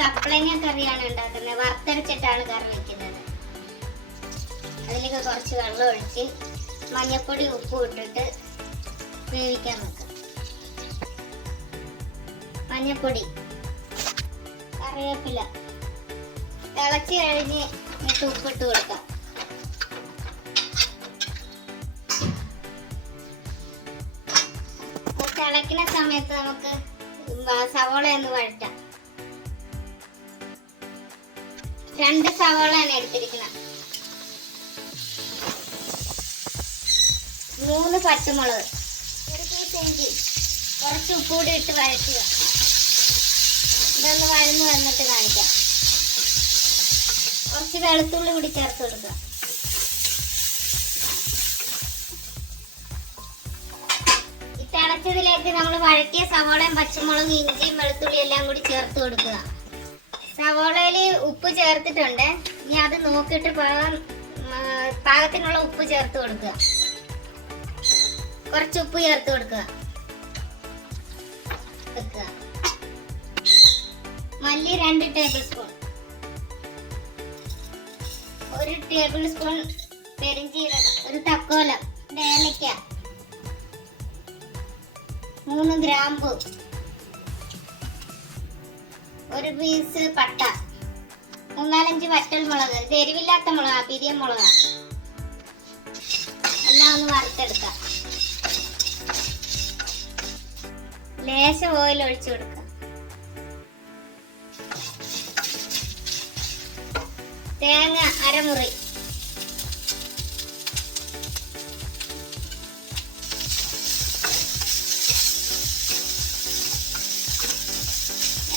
കപ്പളങ്ങ കറിയാണ് ഉണ്ടാക്കുന്നത്. വറുത്തരച്ചിട്ടാണ് കറി വെക്കുന്നത്. അതിലേക്ക് കുറച്ച് വെള്ളം ഒഴിച്ച് മഞ്ഞൾപ്പൊടി ഉപ്പും ഇട്ടിട്ട് വേവിക്കാൻ വെക്കാം. മഞ്ഞൾപ്പൊടി കറിവേപ്പില തിളച്ച് കഴിഞ്ഞ് എന്നിട്ട് ഉപ്പിട്ട് കൊടുക്കാം. തിളക്കുന്ന സമയത്ത് നമുക്ക് സവോള ഒന്ന് വഴറ്റാം. രണ്ട് സവാളയാണ് എടുത്തിരിക്കുന്നത്. മൂന്ന് പച്ചമുളക് ഒരു ഇഞ്ചി കുറച്ച് ഉപ്പ് കൂടി ഇട്ട് വഴറ്റുക. ഇതൊന്ന് വഴന്ന് വന്നിട്ട് കാണിക്കാം. കുറച്ച് വെളുത്തുള്ളി കൂടി ചേർത്ത് കൊടുക്കുക. തിളച്ചതിലേക്ക് നമ്മൾ വഴറ്റിയ സവാളയും പച്ചമുളകും ഇഞ്ചിയും വെളുത്തുള്ളി എല്ലാം കൂടി ചേർത്ത് കൊടുക്കുക. സവോളയിൽ ഉപ്പ് ചേർത്തിട്ടുണ്ട്. ഇനി അത് നോക്കിയിട്ട് പാകം പാകത്തിനുള്ള ഉപ്പ് ചേർത്ത് കൊടുക്കുക. കുറച്ച് ഉപ്പ് ചേർത്ത് കൊടുക്കുക. വെക്കുക. മല്ലി രണ്ട് ടേബിൾ സ്പൂൺ ഒരു ടേബിൾ സ്പൂൺ പെരിഞ്ചീരകം ഒരു തക്കോലം ഏലക്ക മൂന്ന് ഗ്രാമ്പു. ഒരു പീസ് പട്ട മൂന്നാലഞ്ച് വറ്റൽ മുളക് ഇത് എരിവില്ലാത്ത മുളകാ പിരിയ മുളകാ. എല്ലാം ഒന്ന് വറുത്തെടുക്കാം. ലേശം ഓയിൽ ഒഴിച്ചു കൊടുക്കാം. തേങ്ങ അരമുറി.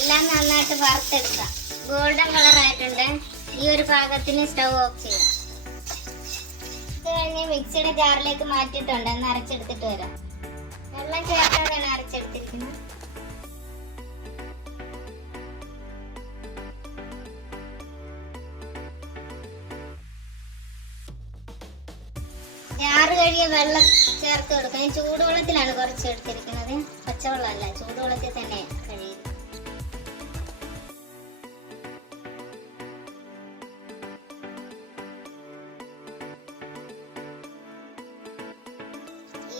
എല്ലാം നന്നായിട്ട് വറുത്തെടുക്കുക ഗോൾഡൻ കളർ ആയിട്ടുണ്ട്. ഈ ഒരു പാകത്തിന് സ്റ്റൗ ഓഫ് ചെയ്യാം. ഇത് കഴിഞ്ഞ് മിക്സിയുടെ ജാറിലേക്ക് മാറ്റിയിട്ടുണ്ട്. ഒന്ന് അരച്ചെടുത്തിട്ട് വരാം. വെള്ളം ചേർക്കാതെയാണ് അരച്ചെടുത്തിരിക്കുന്നത്. ജാറ് കഴിയ വെള്ളം ചേർത്ത് കൊടുക്കാം. ചൂടുവെള്ളത്തിലാണ് കുറച്ച് എടുത്തിരിക്കുന്നത്. പച്ചവെള്ളമല്ല ചൂടുവെള്ളത്തിൽ തന്നെ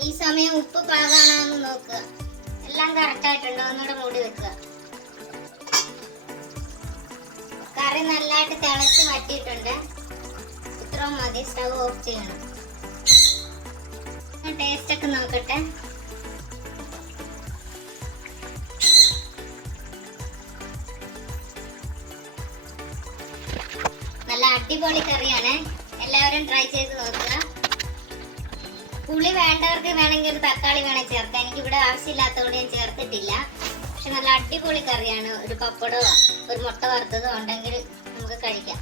ഈ സമയം ഉപ്പ് പാകാനാന്ന് നോക്കുക എല്ലാം കറക്റ്റ് ആയിട്ടുണ്ടോ. ഒന്നുകൂടെ മൂടി വെക്കുക കറി നല്ലതായിട്ട് തിളച്ച് വറ്റിയിട്ടുണ്ട്. ഇത്രയും മതി. സ്റ്റവ് ഓഫ് ചെയ്യണം. ടേസ്റ്റ് ഒക്കെ നോക്കട്ടെ. നല്ല അടിപൊളി കറിയാണ്. എല്ലാവരും ട്രൈ ചെയ്ത് നോക്കുക. പുളി വേണ്ടവർക്ക് വേണമെങ്കിൽ ഒരു തക്കാളി വേണേൽ ചേർക്കാം. എനിക്ക് ഇവിടെ ആവശ്യമില്ലാത്തതുകൊണ്ട് ഞാൻ ചേർത്തിട്ടില്ല. പക്ഷെ നല്ല അടിപൊളി കറിയാണ്. ഒരു പപ്പടമോ ഒരു മുട്ട വറുത്തതോ ഉണ്ടെങ്കിൽ നമുക്ക് കഴിക്കാം.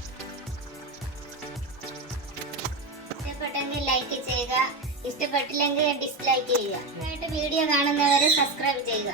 ഇഷ്ടപ്പെട്ടെങ്കിൽ ലൈക്ക് ചെയ്യുക. ഇഷ്ടപ്പെട്ടില്ലെങ്കിൽ ഡിസ്ലൈക്ക് ചെയ്യുക. വീഡിയോ കാണുന്നവരെ സബ്സ്ക്രൈബ് ചെയ്യുക.